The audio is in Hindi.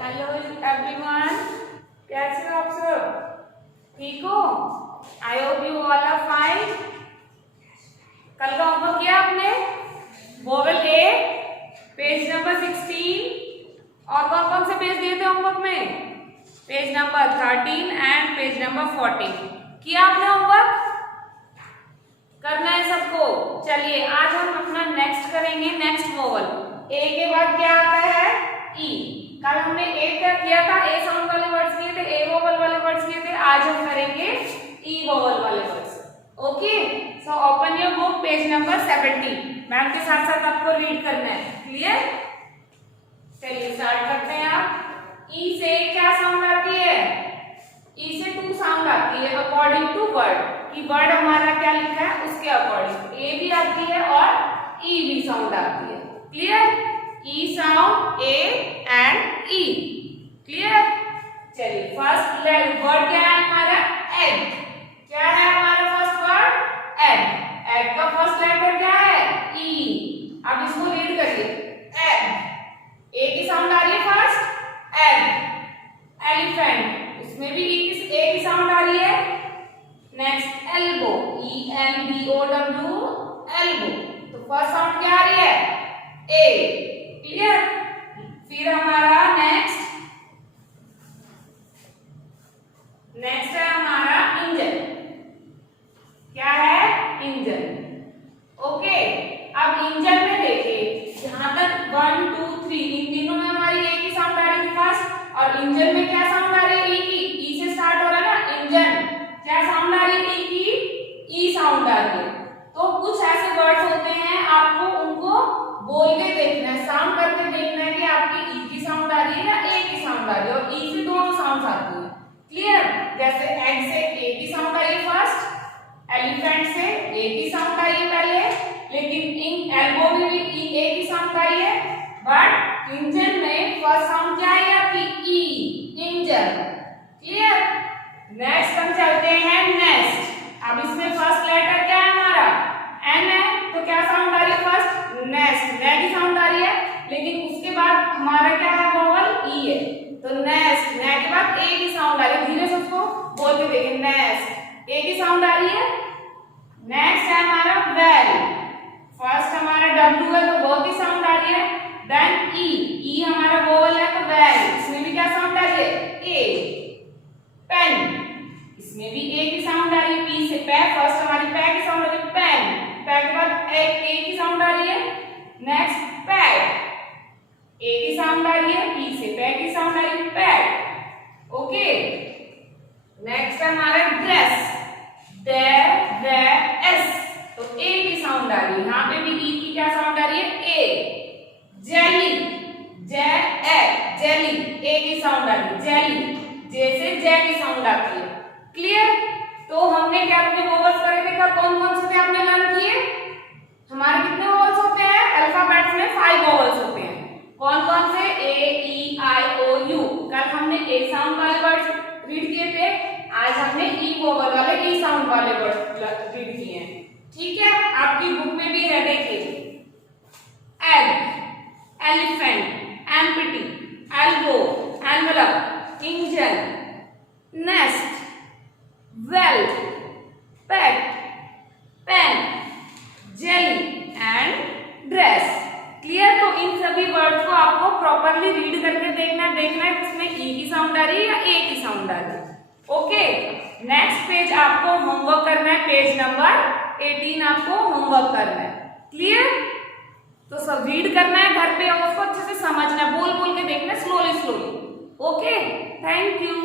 हेलो एवरीवन, कैसे हो आप सब? ठीक हो? I hope you all are fine. कल का होमवर्क किया आपने? वोवेल ए पेज नंबर 16 और कौन कौन से पेज दिए थे होमवर्क में? Page number 13 and page number 14 किया आपने होमवर्क? करना है सबको। चलिए आज हम अपना नेक्स्ट करेंगे, नेक्स्ट वोवेल। ए के बाद क्या आता है? ई। कल हमने ए क्या किया था? ए साउंड वाले वर्ड्स किए थे, ए वोवेल वाले वर्ड्स किए थे। आज हम करेंगे ई वोवेल वाले words. Okay, so open your book page number 70। Ma'am के साथ साथ आपको रीड करना है। क्लियर? चलिए स्टार्ट करते हैं। आप ई से क्या साउंड आती है? ई से 2 साउंड आती है अकॉर्डिंग टू वर्ड, कि वर्ड हमारा क्या लिखा है उसके अकॉर्डिंग। ए भी आती है और ई भी साउंड आती है। Clear? E sound, A and E. Clear? चलिए फर्स्ट वर्ड क्या है हमारा? एग। क्या है हमारा फर्स्ट वर्ड? एग। एग का फर्स्ट लेटर क्या है? ई। अब इसको रीड करिए। एग। ए की साउंड आ रही है फर्स्ट, एग। एलिफेंट, उसमें भी ए की साउंड आ रही है। Next elbow, E L B O W, elbow. तो फर्स्ट साउंड क्या आ रही है? ए। क्लियर? फिर हमारा नेक्स्ट है हमारा इंजन। क्या है? इंजन। ओके, अब इंजन में देखिए, जहां तक 1 2 3 इन तीनों में हमारी ए की साउंड आ रही थी फर्स्ट, और इंजन में क्या साउंड आ रही है? ई की। ई से स्टार्ट हो रहा है ना इंजन। क्या साउंड आ रही है? ई की। ई साउंड आ रही है। तो कुछ ऐसे वर्ड्स होते हैं, आपको उनको बोल के देखना है, साउंड करके देखना है कि आपकी ई की साउंड आ रही है या ए की साउंड आ रही है, और ई से दोनों साउंड आती है। क्लियर? जैसे एग से ए की साउंड आई है फर्स्ट, एलिफेंट से ए की साउंड आई है पहले, लेकिन इन एल्बो में भी ए की साउंड आई है, बट इंजन में फर्स्ट साउंड क्या है आपकी? ई, इंजन। क्लियर? नेक्स्ट हम चलते हैं नेक्स्ट। अब इसमें फर्स्ट लेटर क्या है हमारा? एन है, तो क्या साउंड आ रही है फर्स्ट? नेस्ट। ने की साउंड आ रही है, लेकिन उसके बाद हमारा क्या है? वोवेल ई है, तो नेस्ट। ने के बाद ए की साउंड आ रही है। धीरे से उसको बोल के देखिए, नेस्ट। ए की साउंड आ रही है। नेक्स्ट है हमारा वेल। फर्स्ट हमारा डब्ल्यू है, तो वो की साउंड आ रही है। देन ई। ई हमारा वोवेल है, तो वेल। इसमें भी क्या साउंड आ रही है? ए। पेन, इसमें भी ए की साउंड आ रही है। पी से पे, फर्स्ट हमारी पे की साउंड आ रही है, पेन। पे के बाद ए की साउंड आ रही है। नेक्स्ट पैड, ए की साउंड आ रही है, पी से पे की साउंड आ रही है, पैड। ओके, नेक्स्ट है हमारा ड्रेस। एस, तो ए की साउंड आ रही है। यहाँ पे भी ई की क्या साउंड आ रही है? ए। जेली, जेली, ए की साउंड आ रही है। जेली, जैसे जे की साउंड आती है। क्लियर? तो हमने क्या अपने वोवेल्स करे थे? कौन कौन से थे आपने लर्न किए? हमारे कितने वोवेल्स होते हैं? अल्फाबेट्स में 5 वोवेल्स होते हैं। कौन कौन से? ए, ई, आई, ओ, यू। कल हमने ए साउंड वाले वर्ड्स रीड किए थे, आज हमने ई वोवेल वाले, ई साउंड वाले वर्ड्स रीड किए हैं। ठीक है? आपकी बुक में भी है, देखिए। Egg, elephant, empty, elbow, envelope, engine, nest, well, pet, pen, jelly and dress. Clear? तो इन सभी वर्ड्स को आपको प्रॉपरली रीड करके देखना है उसमें ई की साउंड आ रही है या ए की साउंड आ रही है। ओके, नेक्स्ट पेज आपको होमवर्क करना है, पेज नंबर 18 आपको होमवर्क करना है। क्लियर? तो सब रीड करना है घर पे और उसको अच्छे से समझना है, बोल बोल के देखना है, slowly slowly. Okay, thank you.